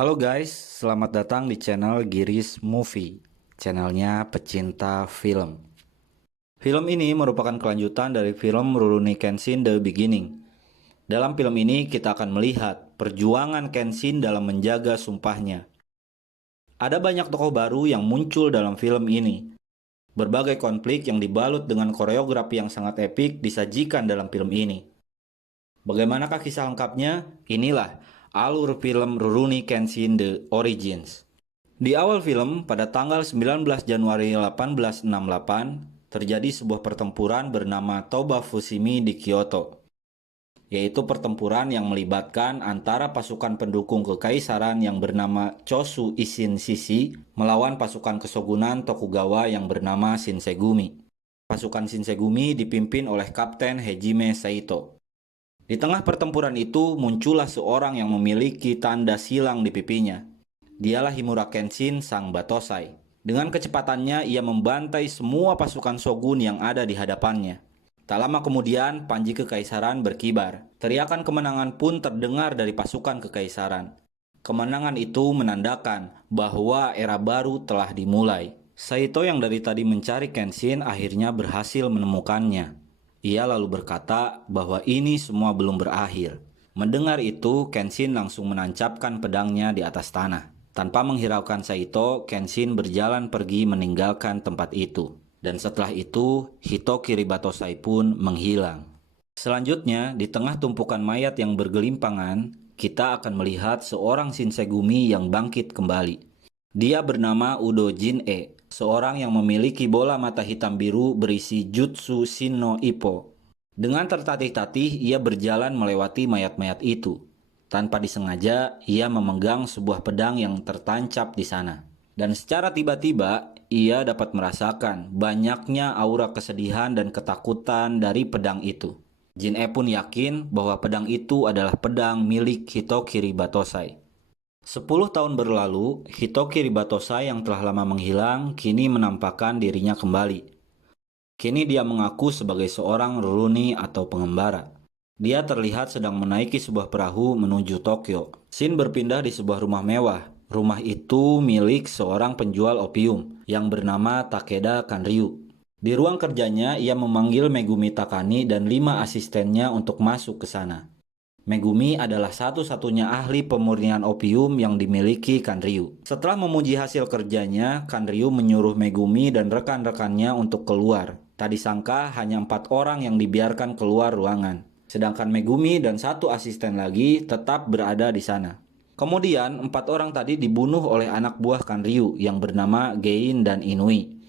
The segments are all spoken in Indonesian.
Halo guys, selamat datang di channel Giris Movie, channelnya pecinta film. Film ini merupakan kelanjutan dari film Rurouni Kenshin The Beginning. Dalam film ini kita akan melihat perjuangan Kenshin dalam menjaga sumpahnya. Ada banyak tokoh baru yang muncul dalam film ini. Berbagai konflik yang dibalut dengan koreografi yang sangat epik disajikan dalam film ini. Bagaimanakah kisah lengkapnya? Inilah alur film Rurouni Kenshin The Origins. Di awal film, pada tanggal 19 Januari 1868, terjadi sebuah pertempuran bernama Toba Fushimi di Kyoto, yaitu pertempuran yang melibatkan antara pasukan pendukung kekaisaran yang bernama Chosu Ishin Shishi melawan pasukan kesogunan Tokugawa yang bernama Shinsegumi. Pasukan Shinsegumi dipimpin oleh Kapten Hejime Saito. Di tengah pertempuran itu muncullah seorang yang memiliki tanda silang di pipinya. Dialah Himura Kenshin sang Batosai. Dengan kecepatannya ia membantai semua pasukan shogun yang ada di hadapannya. Tak lama kemudian panji kekaisaran berkibar. Teriakan kemenangan pun terdengar dari pasukan kekaisaran. Kemenangan itu menandakan bahwa era baru telah dimulai. Saito yang dari tadi mencari Kenshin akhirnya berhasil menemukannya. Ia lalu berkata bahwa ini semua belum berakhir. Mendengar itu, Kenshin langsung menancapkan pedangnya di atas tanah. Tanpa menghiraukan Saito, Kenshin berjalan pergi meninggalkan tempat itu. Dan setelah itu, Hitokiri Batosai pun menghilang. Selanjutnya, di tengah tumpukan mayat yang bergelimpangan, kita akan melihat seorang Shinsegumi yang bangkit kembali. Dia bernama Udo Jin-e, seorang yang memiliki bola mata hitam biru berisi Jutsu Shin no Ippo. Dengan tertatih-tatih, ia berjalan melewati mayat-mayat itu. Tanpa disengaja, ia memegang sebuah pedang yang tertancap di sana. Dan secara tiba-tiba, ia dapat merasakan banyaknya aura kesedihan dan ketakutan dari pedang itu. Jin-e pun yakin bahwa pedang itu adalah pedang milik Hitokiri Batosai. 10 tahun berlalu, Hitokiri Batosai yang telah lama menghilang kini menampakkan dirinya kembali. Kini dia mengaku sebagai seorang Rurouni atau pengembara. Dia terlihat sedang menaiki sebuah perahu menuju Tokyo. Shin berpindah di sebuah rumah mewah. Rumah itu milik seorang penjual opium yang bernama Takeda Kanryu. Di ruang kerjanya, ia memanggil Megumi Takani dan 5 asistennya untuk masuk ke sana. Megumi adalah satu-satunya ahli pemurnian opium yang dimiliki Kanryu. Setelah memuji hasil kerjanya, Kanryu menyuruh Megumi dan rekan-rekannya untuk keluar. Tak disangka hanya 4 orang yang dibiarkan keluar ruangan. Sedangkan Megumi dan 1 asisten lagi tetap berada di sana. Kemudian 4 orang tadi dibunuh oleh anak buah Kanryu yang bernama Gein dan Inui.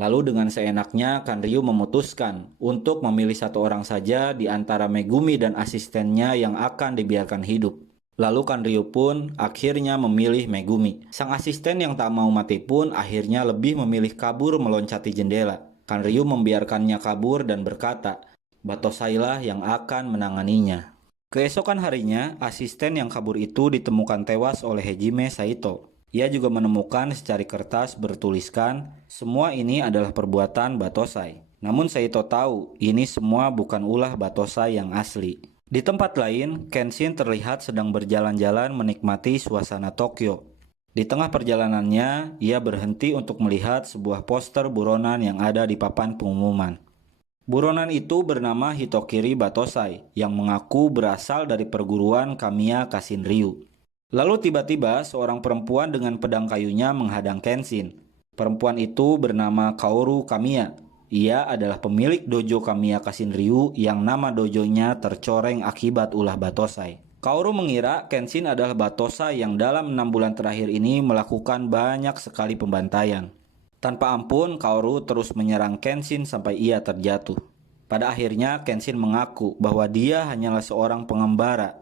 Lalu dengan seenaknya Kanryu memutuskan untuk memilih 1 orang saja di antara Megumi dan asistennya yang akan dibiarkan hidup. Lalu Kanryu pun akhirnya memilih Megumi. Sang asisten yang tak mau mati pun akhirnya lebih memilih kabur meloncati jendela. Kanryu membiarkannya kabur dan berkata, Batosai-lah yang akan menanganinya. Keesokan harinya, asisten yang kabur itu ditemukan tewas oleh Hejime Saito. Ia juga menemukan secari kertas bertuliskan, semua ini adalah perbuatan Batosai. Namun Saito tahu, ini semua bukan ulah Batosai yang asli. Di tempat lain, Kenshin terlihat sedang berjalan-jalan menikmati suasana Tokyo. Di tengah perjalanannya, ia berhenti untuk melihat sebuah poster buronan yang ada di papan pengumuman. Buronan itu bernama Hitokiri Batosai yang mengaku berasal dari perguruan Kamiya Kashinryu. Lalu tiba-tiba seorang perempuan dengan pedang kayunya menghadang Kenshin. Perempuan itu bernama Kaoru Kamiya. Ia adalah pemilik dojo Kamiya Kashinryu yang nama dojonya tercoreng akibat ulah Batosai. Kaoru mengira Kenshin adalah Batosai yang dalam 6 bulan terakhir ini melakukan banyak sekali pembantaian. Tanpa ampun, Kaoru terus menyerang Kenshin sampai ia terjatuh. Pada akhirnya, Kenshin mengaku bahwa dia hanyalah seorang pengembara.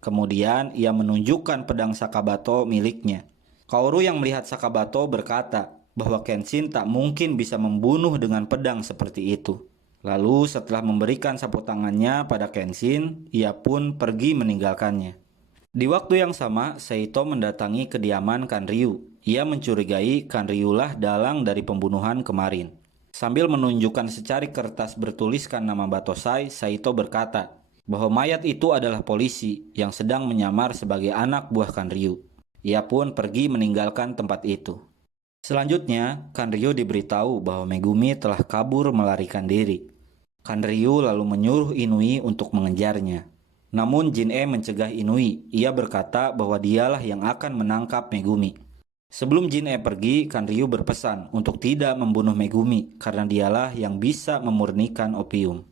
Kemudian, ia menunjukkan pedang Sakabato miliknya. Kaoru yang melihat Sakabato berkata bahwa Kenshin tak mungkin bisa membunuh dengan pedang seperti itu. Lalu, setelah memberikan sapu tangannya pada Kenshin, ia pun pergi meninggalkannya. Di waktu yang sama, Saito mendatangi kediaman Kanryu. Ia mencurigai Kanryu lah dalang dari pembunuhan kemarin. Sambil menunjukkan secari kertas bertuliskan nama Batosai, Saito berkata bahwa mayat itu adalah polisi yang sedang menyamar sebagai anak buah Kanryu. Ia pun pergi meninggalkan tempat itu. Selanjutnya, Kanryu diberitahu bahwa Megumi telah kabur melarikan diri. Kanryu lalu menyuruh Inui untuk mengejarnya. Namun Jin-e mencegah Inui. Ia berkata bahwa dialah yang akan menangkap Megumi. Sebelum Jin-e pergi, Kanryu berpesan untuk tidak membunuh Megumi karena dialah yang bisa memurnikan opium.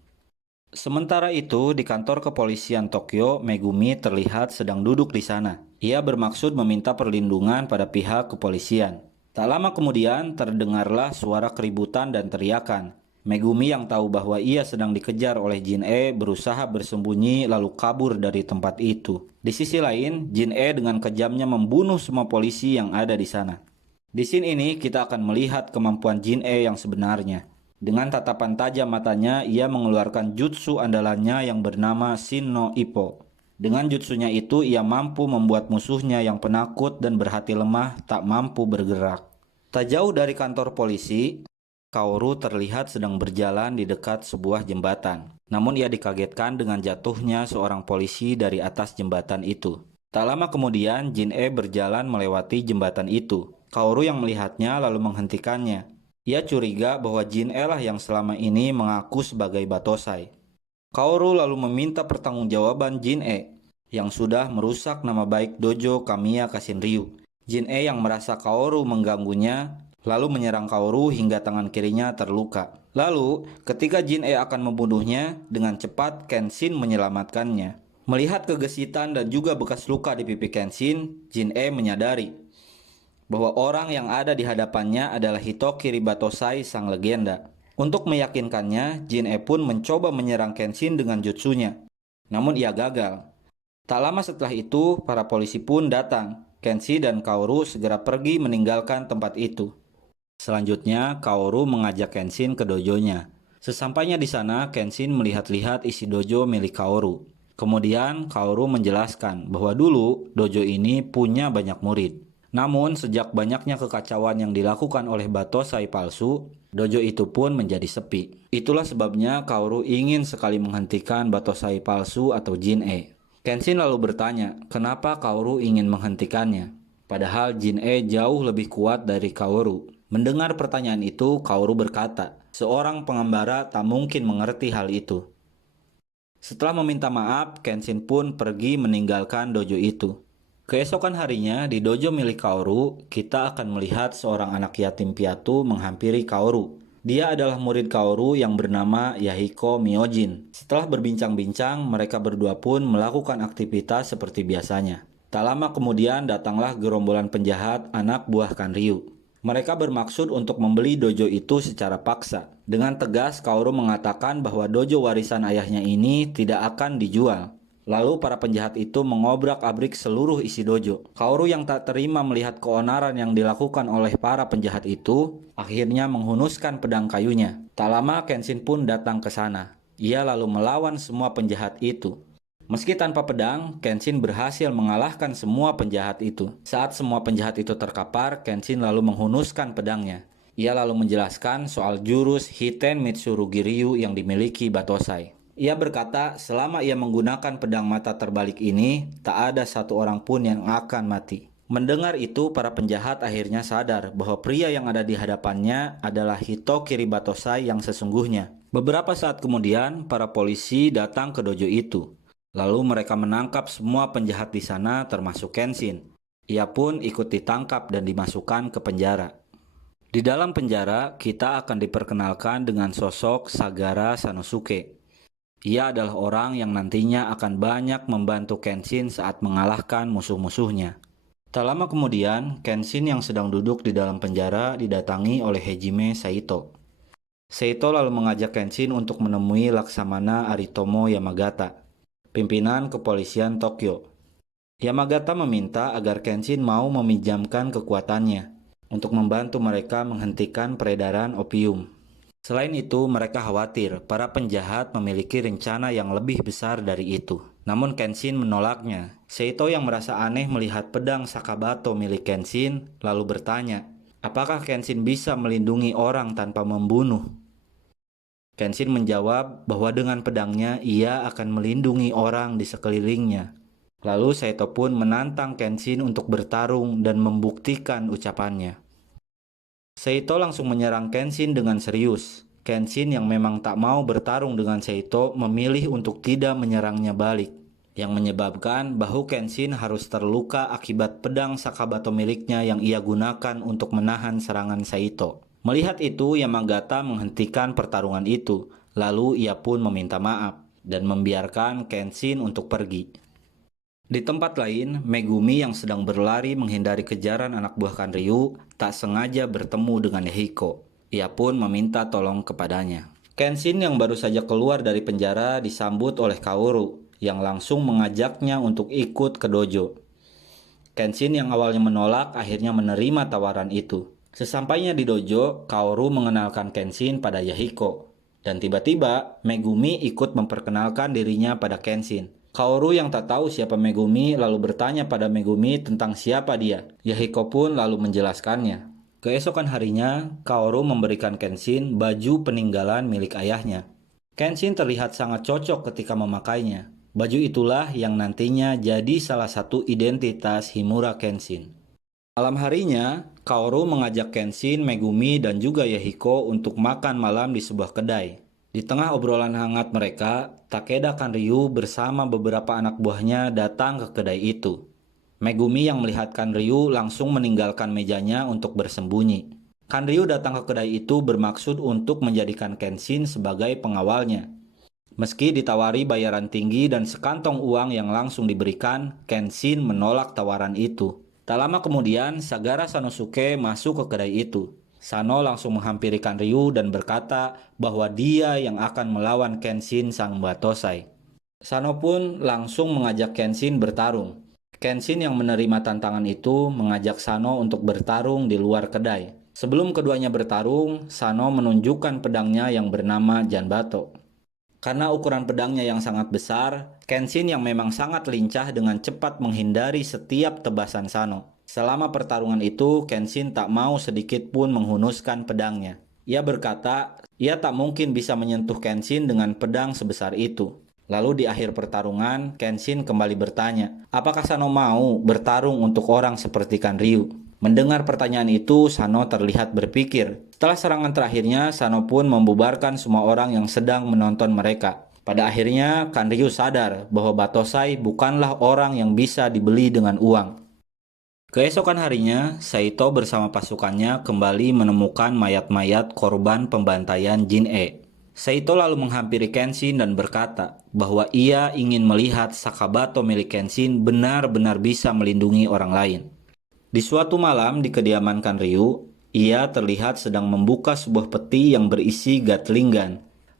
Sementara itu, di kantor kepolisian Tokyo, Megumi terlihat sedang duduk di sana. Ia bermaksud meminta perlindungan pada pihak kepolisian. Tak lama kemudian, terdengarlah suara keributan dan teriakan. Megumi yang tahu bahwa ia sedang dikejar oleh Jin-e berusaha bersembunyi lalu kabur dari tempat itu. Di sisi lain, Jin-e dengan kejamnya membunuh semua polisi yang ada di sana. Di scene ini kita akan melihat kemampuan Jin-e yang sebenarnya. Dengan tatapan tajam matanya, ia mengeluarkan jutsu andalannya yang bernama Shin no Ippo. Dengan jutsunya itu, ia mampu membuat musuhnya yang penakut dan berhati lemah tak mampu bergerak. Tak jauh dari kantor polisi, Kaoru terlihat sedang berjalan di dekat sebuah jembatan. Namun ia dikagetkan dengan jatuhnya seorang polisi dari atas jembatan itu. Tak lama kemudian, Jin-e berjalan melewati jembatan itu. Kaoru yang melihatnya lalu menghentikannya. Ia curiga bahwa Jin-e lah yang selama ini mengaku sebagai Batosai. Kaoru lalu meminta pertanggungjawaban Jin-e yang sudah merusak nama baik dojo Kamiya Kashinryu. Jin-e yang merasa Kaoru mengganggunya lalu menyerang Kaoru hingga tangan kirinya terluka. Lalu, ketika Jin-e akan membunuhnya, dengan cepat Kenshin menyelamatkannya. Melihat kegesitan dan juga bekas luka di pipi Kenshin, Jin-e menyadari bahwa orang yang ada di hadapannya adalah Hitokiri Batosai sang legenda. Untuk meyakinkannya, Jin-e pun mencoba menyerang Kenshin dengan jutsunya. Namun ia gagal. Tak lama setelah itu, para polisi pun datang. Kenshin dan Kaoru segera pergi meninggalkan tempat itu. Selanjutnya, Kaoru mengajak Kenshin ke dojonya. Sesampainya di sana, Kenshin melihat-lihat isi dojo milik Kaoru. Kemudian, Kaoru menjelaskan bahwa dulu dojo ini punya banyak murid. Namun, sejak banyaknya kekacauan yang dilakukan oleh Batosai palsu, dojo itu pun menjadi sepi. Itulah sebabnya Kaoru ingin sekali menghentikan Batosai palsu atau Jin-e. Kenshin lalu bertanya, kenapa Kaoru ingin menghentikannya? Padahal Jin-e jauh lebih kuat dari Kaoru. Mendengar pertanyaan itu, Kaoru berkata, seorang pengembara tak mungkin mengerti hal itu. Setelah meminta maaf, Kenshin pun pergi meninggalkan dojo itu. Keesokan harinya, di dojo milik Kaoru, kita akan melihat seorang anak yatim piatu menghampiri Kaoru. Dia adalah murid Kaoru yang bernama Yahiko Myojin. Setelah berbincang-bincang, mereka berdua pun melakukan aktivitas seperti biasanya. Tak lama kemudian datanglah gerombolan penjahat anak buah Kanryu. Mereka bermaksud untuk membeli dojo itu secara paksa. Dengan tegas, Kaoru mengatakan bahwa dojo warisan ayahnya ini tidak akan dijual. Lalu para penjahat itu mengobrak-abrik seluruh isi dojo. Kaoru yang tak terima melihat keonaran yang dilakukan oleh para penjahat itu, akhirnya menghunuskan pedang kayunya. Tak lama Kenshin pun datang ke sana. Ia lalu melawan semua penjahat itu. Meski tanpa pedang, Kenshin berhasil mengalahkan semua penjahat itu. Saat semua penjahat itu terkapar, Kenshin lalu menghunuskan pedangnya. Ia lalu menjelaskan soal jurus Hiten Mitsurugi Ryu yang dimiliki Batosai. Ia berkata, selama ia menggunakan pedang mata terbalik ini, tak ada satu orang pun yang akan mati. Mendengar itu, para penjahat akhirnya sadar bahwa pria yang ada di hadapannya adalah Hitokiri Batosai yang sesungguhnya. Beberapa saat kemudian, para polisi datang ke dojo itu. Lalu mereka menangkap semua penjahat di sana termasuk Kenshin. Ia pun ikut ditangkap dan dimasukkan ke penjara. Di dalam penjara, kita akan diperkenalkan dengan sosok Sagara Sanosuke. Ia adalah orang yang nantinya akan banyak membantu Kenshin saat mengalahkan musuh-musuhnya. Tak lama kemudian, Kenshin yang sedang duduk di dalam penjara didatangi oleh Hejime Saito. Saito lalu mengajak Kenshin untuk menemui Laksamana Aritomo Yamagata, pimpinan kepolisian Tokyo. Yamagata meminta agar Kenshin mau meminjamkan kekuatannya untuk membantu mereka menghentikan peredaran opium. Selain itu, mereka khawatir para penjahat memiliki rencana yang lebih besar dari itu. Namun Kenshin menolaknya. Saito yang merasa aneh melihat pedang Sakabato milik Kenshin, lalu bertanya, apakah Kenshin bisa melindungi orang tanpa membunuh? Kenshin menjawab bahwa dengan pedangnya ia akan melindungi orang di sekelilingnya. Lalu Saito pun menantang Kenshin untuk bertarung dan membuktikan ucapannya. Saito langsung menyerang Kenshin dengan serius. Kenshin yang memang tak mau bertarung dengan Saito memilih untuk tidak menyerangnya balik, yang menyebabkan bahu Kenshin harus terluka akibat pedang Sakabato miliknya yang ia gunakan untuk menahan serangan Saito. Melihat itu, Yamagata menghentikan pertarungan itu, lalu ia pun meminta maaf dan membiarkan Kenshin untuk pergi. Di tempat lain, Megumi yang sedang berlari menghindari kejaran anak buah Kanryu tak sengaja bertemu dengan Yahiko. Ia pun meminta tolong kepadanya. Kenshin yang baru saja keluar dari penjara disambut oleh Kaoru yang langsung mengajaknya untuk ikut ke dojo. Kenshin yang awalnya menolak akhirnya menerima tawaran itu. Sesampainya di dojo, Kaoru mengenalkan Kenshin pada Yahiko. Dan tiba-tiba, Megumi ikut memperkenalkan dirinya pada Kenshin. Kaoru yang tak tahu siapa Megumi lalu bertanya pada Megumi tentang siapa dia. Yahiko pun lalu menjelaskannya. Keesokan harinya, Kaoru memberikan Kenshin baju peninggalan milik ayahnya. Kenshin terlihat sangat cocok ketika memakainya. Baju itulah yang nantinya jadi salah satu identitas Himura Kenshin. Malam harinya, Kaoru mengajak Kenshin, Megumi, dan juga Yahiko untuk makan malam di sebuah kedai. Di tengah obrolan hangat mereka, Takeda Kanryu bersama beberapa anak buahnya datang ke kedai itu. Megumi yang melihat Kanryu langsung meninggalkan mejanya untuk bersembunyi. Kanryu datang ke kedai itu bermaksud untuk menjadikan Kenshin sebagai pengawalnya. Meski ditawari bayaran tinggi dan sekantong uang yang langsung diberikan, Kenshin menolak tawaran itu. Tak lama kemudian, Sagara Sanosuke masuk ke kedai itu. Sano langsung menghampiri Kanryu dan berkata bahwa dia yang akan melawan Kenshin sang Batosai. Sano pun langsung mengajak Kenshin bertarung. Kenshin yang menerima tantangan itu mengajak Sano untuk bertarung di luar kedai. Sebelum keduanya bertarung, Sano menunjukkan pedangnya yang bernama Janbato. Karena ukuran pedangnya yang sangat besar, Kenshin yang memang sangat lincah dengan cepat menghindari setiap tebasan Sano. Selama pertarungan itu, Kenshin tak mau sedikit pun menghunuskan pedangnya. Ia berkata, ia tak mungkin bisa menyentuh Kenshin dengan pedang sebesar itu. Lalu di akhir pertarungan, Kenshin kembali bertanya, apakah Sano mau bertarung untuk orang seperti Kanryu? Mendengar pertanyaan itu, Sano terlihat berpikir. Setelah serangan terakhirnya, Sano pun membubarkan semua orang yang sedang menonton mereka. Pada akhirnya, Kanryu sadar bahwa Batosai bukanlah orang yang bisa dibeli dengan uang. Keesokan harinya, Saito bersama pasukannya kembali menemukan mayat-mayat korban pembantaian Jin-e. Saito lalu menghampiri Kenshin dan berkata bahwa ia ingin melihat Sakabato milik Kenshin benar-benar bisa melindungi orang lain. Di suatu malam di kediaman Kanryu, ia terlihat sedang membuka sebuah peti yang berisi Gatling gun.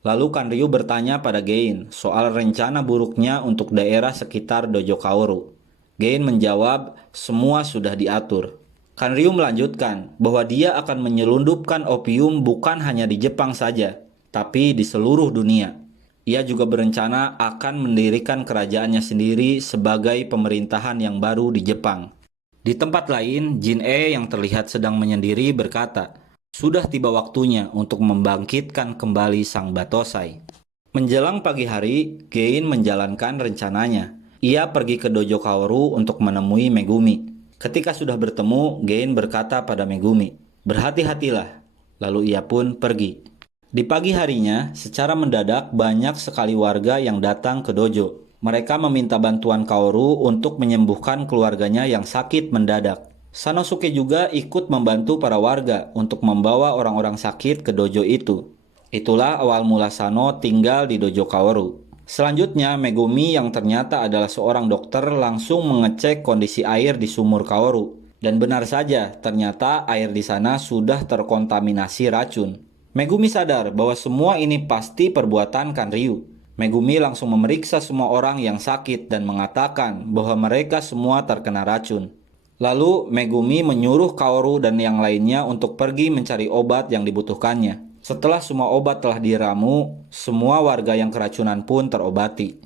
Lalu Kanryu bertanya pada Gein soal rencana buruknya untuk daerah sekitar Dojo Kaoru. Gein menjawab, semua sudah diatur. Kanryu melanjutkan bahwa dia akan menyelundupkan opium bukan hanya di Jepang saja, tapi di seluruh dunia. Ia juga berencana akan mendirikan kerajaannya sendiri sebagai pemerintahan yang baru di Jepang. Di tempat lain, Jin-e yang terlihat sedang menyendiri berkata, sudah tiba waktunya untuk membangkitkan kembali sang Batosai. Menjelang pagi hari, Gein menjalankan rencananya. Ia pergi ke Dojo Kaoru untuk menemui Megumi. Ketika sudah bertemu, Gein berkata pada Megumi, berhati-hatilah. Lalu ia pun pergi. Di pagi harinya, secara mendadak banyak sekali warga yang datang ke dojo. Mereka meminta bantuan Kaoru untuk menyembuhkan keluarganya yang sakit mendadak. Sanosuke juga ikut membantu para warga untuk membawa orang-orang sakit ke dojo itu. Itulah awal mula Sano tinggal di Dojo Kaoru. Selanjutnya, Megumi yang ternyata adalah seorang dokter langsung mengecek kondisi air di sumur Kaoru. Dan benar saja, ternyata air di sana sudah terkontaminasi racun. Megumi sadar bahwa semua ini pasti perbuatan Kanryu. Megumi langsung memeriksa semua orang yang sakit dan mengatakan bahwa mereka semua terkena racun. Lalu Megumi menyuruh Kaoru dan yang lainnya untuk pergi mencari obat yang dibutuhkannya. Setelah semua obat telah diramu, semua warga yang keracunan pun terobati.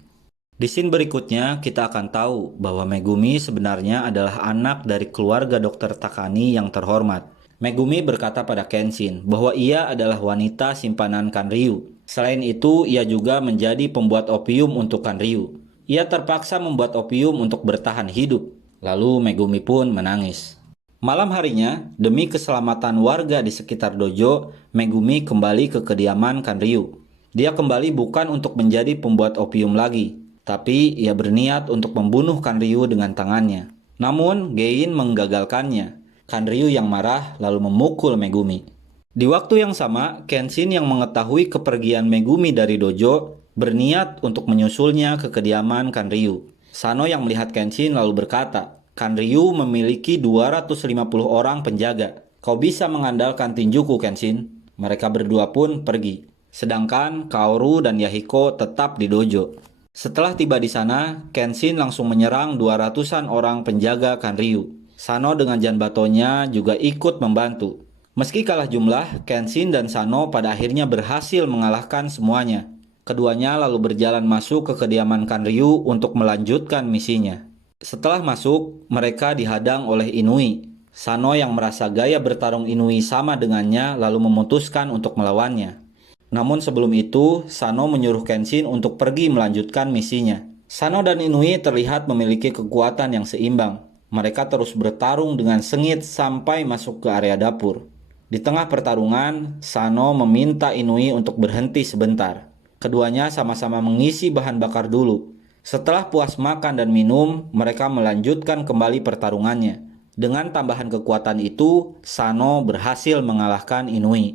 Di scene berikutnya, kita akan tahu bahwa Megumi sebenarnya adalah anak dari keluarga Dr. Takani yang terhormat. Megumi berkata pada Kenshin bahwa ia adalah wanita simpanan Kanryu. Selain itu, ia juga menjadi pembuat opium untuk Kanryu. Ia terpaksa membuat opium untuk bertahan hidup. Lalu Megumi pun menangis. Malam harinya, demi keselamatan warga di sekitar dojo, Megumi kembali ke kediaman Kanryu. Dia kembali bukan untuk menjadi pembuat opium lagi, tapi ia berniat untuk membunuh Kanryu dengan tangannya. Namun, Gein menggagalkannya. Kanryu yang marah lalu memukul Megumi. Di waktu yang sama, Kenshin yang mengetahui kepergian Megumi dari dojo berniat untuk menyusulnya ke kediaman Kanryu. Sano yang melihat Kenshin lalu berkata, "Kanryu memiliki 250 orang penjaga. Kau bisa mengandalkan tinjuku, Kenshin." Mereka berdua pun pergi. Sedangkan Kaoru dan Yahiko tetap di dojo. Setelah tiba di sana, Kenshin langsung menyerang 200-an orang penjaga Kanryu. Sano dengan Janbatonya juga ikut membantu. Meski kalah jumlah, Kenshin dan Sano pada akhirnya berhasil mengalahkan semuanya. Keduanya lalu berjalan masuk ke kediaman Kanryu untuk melanjutkan misinya. Setelah masuk, mereka dihadang oleh Inui. Sano yang merasa gaya bertarung Inui sama dengannya lalu memutuskan untuk melawannya. Namun sebelum itu, Sano menyuruh Kenshin untuk pergi melanjutkan misinya. Sano dan Inui terlihat memiliki kekuatan yang seimbang. Mereka terus bertarung dengan sengit sampai masuk ke area dapur. Di tengah pertarungan, Sano meminta Inui untuk berhenti sebentar. Keduanya sama-sama mengisi bahan bakar dulu. Setelah puas makan dan minum, mereka melanjutkan kembali pertarungannya. Dengan tambahan kekuatan itu, Sano berhasil mengalahkan Inui.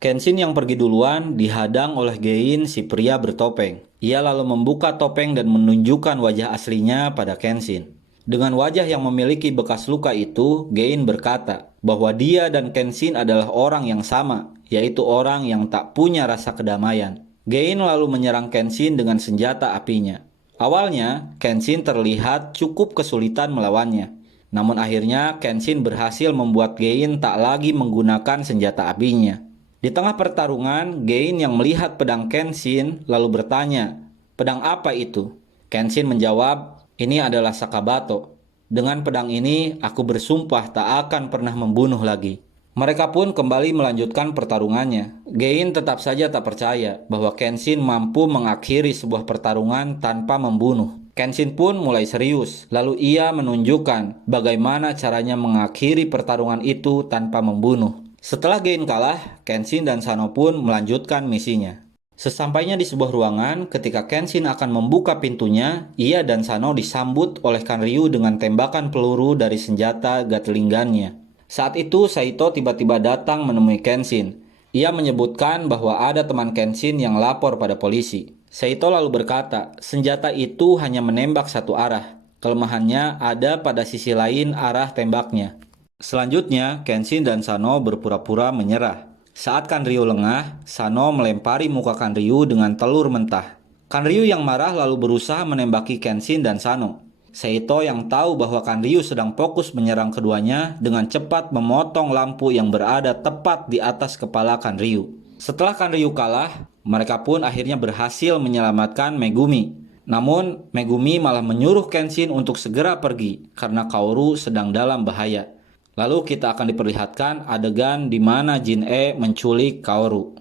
Kenshin yang pergi duluan dihadang oleh Gein, si pria bertopeng. Ia lalu membuka topeng dan menunjukkan wajah aslinya pada Kenshin. Dengan wajah yang memiliki bekas luka itu, Gein berkata bahwa dia dan Kenshin adalah orang yang sama, yaitu orang yang tak punya rasa kedamaian. Gein lalu menyerang Kenshin dengan senjata apinya. Awalnya, Kenshin terlihat cukup kesulitan melawannya. Namun akhirnya, Kenshin berhasil membuat Gein tak lagi menggunakan senjata apinya. Di tengah pertarungan, Gein yang melihat pedang Kenshin lalu bertanya, "Pedang apa itu?" Kenshin menjawab, "Ini adalah Sakabato. Dengan pedang ini, aku bersumpah tak akan pernah membunuh lagi." Mereka pun kembali melanjutkan pertarungannya. Gein tetap saja tak percaya bahwa Kenshin mampu mengakhiri sebuah pertarungan tanpa membunuh. Kenshin pun mulai serius, lalu ia menunjukkan bagaimana caranya mengakhiri pertarungan itu tanpa membunuh. Setelah Gein kalah, Kenshin dan Sano pun melanjutkan misinya. Sesampainya di sebuah ruangan, ketika Kenshin akan membuka pintunya, ia dan Sano disambut oleh Kanryu dengan tembakan peluru dari senjata Gatling gun-nya. Saat itu Saito tiba-tiba datang menemui Kenshin. Ia menyebutkan bahwa ada teman Kenshin yang lapor pada polisi. Saito lalu berkata, senjata itu hanya menembak satu arah. Kelemahannya ada pada sisi lain arah tembaknya. Selanjutnya, Kenshin dan Sano berpura-pura menyerah. Saat Kanryu lengah, Sano melempari muka Kanryu dengan telur mentah. Kanryu yang marah lalu berusaha menembaki Kenshin dan Sano. Saito yang tahu bahwa Kanryu sedang fokus menyerang keduanya dengan cepat memotong lampu yang berada tepat di atas kepala Kanryu. Setelah Kanryu kalah, mereka pun akhirnya berhasil menyelamatkan Megumi. Namun, Megumi malah menyuruh Kenshin untuk segera pergi karena Kaoru sedang dalam bahaya. Lalu kita akan diperlihatkan adegan di mana Jin-e menculik Kaoru.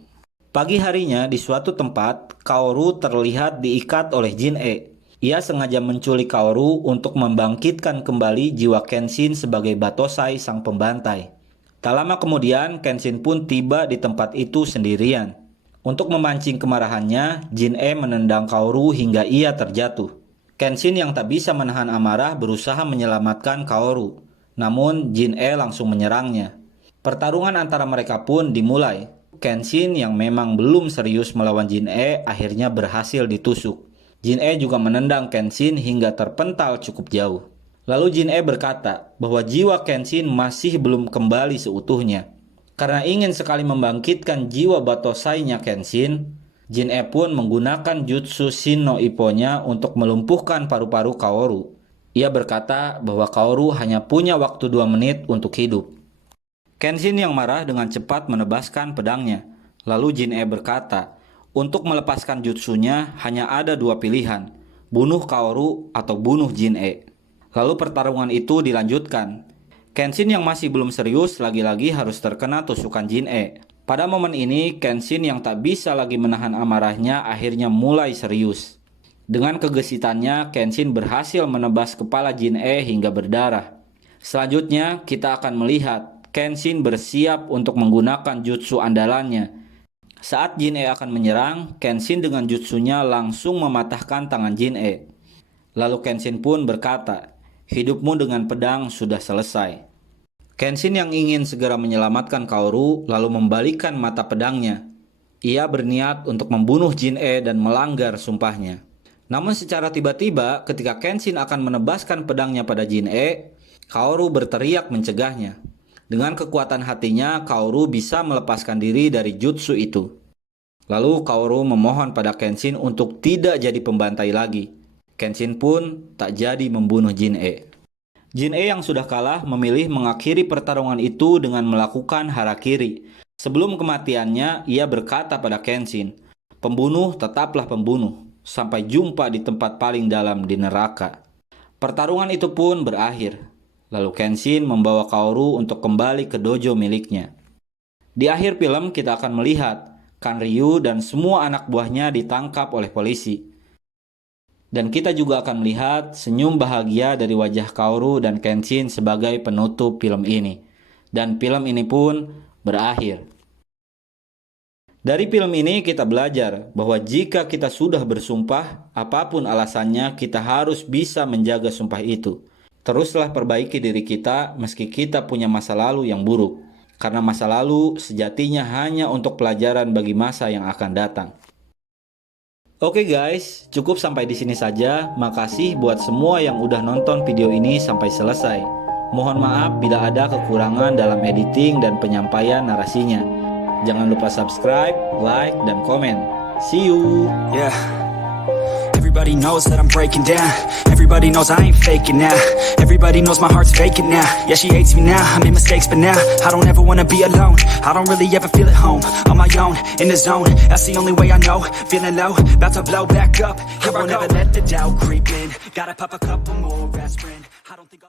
Pagi harinya di suatu tempat, Kaoru terlihat diikat oleh Jin-e. Ia sengaja menculik Kaoru untuk membangkitkan kembali jiwa Kenshin sebagai Batosai sang pembantai. Tak lama kemudian, Kenshin pun tiba di tempat itu sendirian. Untuk memancing kemarahannya, Jin-e menendang Kaoru hingga ia terjatuh. Kenshin yang tak bisa menahan amarah berusaha menyelamatkan Kaoru. Namun, Jin-e langsung menyerangnya. Pertarungan antara mereka pun dimulai. Kenshin yang memang belum serius melawan Jin-e akhirnya berhasil ditusuk. Jin-e juga menendang Kenshin hingga terpental cukup jauh. Lalu Jin-e berkata bahwa jiwa Kenshin masih belum kembali seutuhnya. Karena ingin sekali membangkitkan jiwa Batosai-nya Kenshin, Jin-e pun menggunakan jutsu Shin no Ippo-nya untuk melumpuhkan paru-paru Kaoru. Ia berkata bahwa Kaoru hanya punya waktu 2 menit untuk hidup. Kenshin yang marah dengan cepat menebaskan pedangnya. Lalu Jin-e berkata, untuk melepaskan jutsunya hanya ada 2 pilihan, bunuh Kaoru atau bunuh Jin-e. Lalu pertarungan itu dilanjutkan. Kenshin yang masih belum serius lagi-lagi harus terkena tusukan Jin-e. Pada momen ini, Kenshin yang tak bisa lagi menahan amarahnya akhirnya mulai serius. Dengan kegesitannya, Kenshin berhasil menebas kepala Jin-E hingga berdarah. Selanjutnya, kita akan melihat Kenshin bersiap untuk menggunakan jutsu andalannya. Saat Jin-E akan menyerang, Kenshin dengan jutsunya langsung mematahkan tangan Jin-E. Lalu Kenshin pun berkata, "Hidupmu dengan pedang sudah selesai." Kenshin yang ingin segera menyelamatkan Kaoru lalu membalikkan mata pedangnya. Ia berniat untuk membunuh Jin-E dan melanggar sumpahnya. Namun secara tiba-tiba ketika Kenshin akan menebaskan pedangnya pada Jin-E, Kaoru berteriak mencegahnya. Dengan kekuatan hatinya, Kaoru bisa melepaskan diri dari jutsu itu. Lalu Kaoru memohon pada Kenshin untuk tidak jadi pembantai lagi. Kenshin pun tak jadi membunuh Jin-E. Jin-E yang sudah kalah memilih mengakhiri pertarungan itu dengan melakukan harakiri. Sebelum kematiannya, ia berkata pada Kenshin, "Pembunuh tetaplah pembunuh. Sampai jumpa di tempat paling dalam di neraka." Pertarungan itu pun berakhir. Lalu Kenshin membawa Kaoru untuk kembali ke dojo miliknya. Di akhir film kita akan melihat Kanryu dan semua anak buahnya ditangkap oleh polisi. Dan kita juga akan melihat senyum bahagia dari wajah Kaoru dan Kenshin sebagai penutup film ini. Dan film ini pun berakhir. Dari film ini kita belajar bahwa jika kita sudah bersumpah, apapun alasannya kita harus bisa menjaga sumpah itu. Teruslah perbaiki diri kita meski kita punya masa lalu yang buruk. Karena masa lalu sejatinya hanya untuk pelajaran bagi masa yang akan datang. Oke guys, cukup sampai di sini saja. Makasih buat semua yang udah nonton video ini sampai selesai. Mohon maaf bila ada kekurangan dalam editing dan penyampaian narasinya. Jangan lupa subscribe, like, dan komen. See you! Yeah. Everybody knows that I'm breaking down. Everybody knows I ain't faking now. Everybody knows my heart's faking now. Yeah, she hates me now, I made mistakes but now I don't ever wanna be alone. I don't really ever feel at home. On my own, in the zone, that's the only way I know. Feeling low, about to blow back up. I won't ever let the doubt creep in. Gotta pop a couple more aspirin. I don't think I'll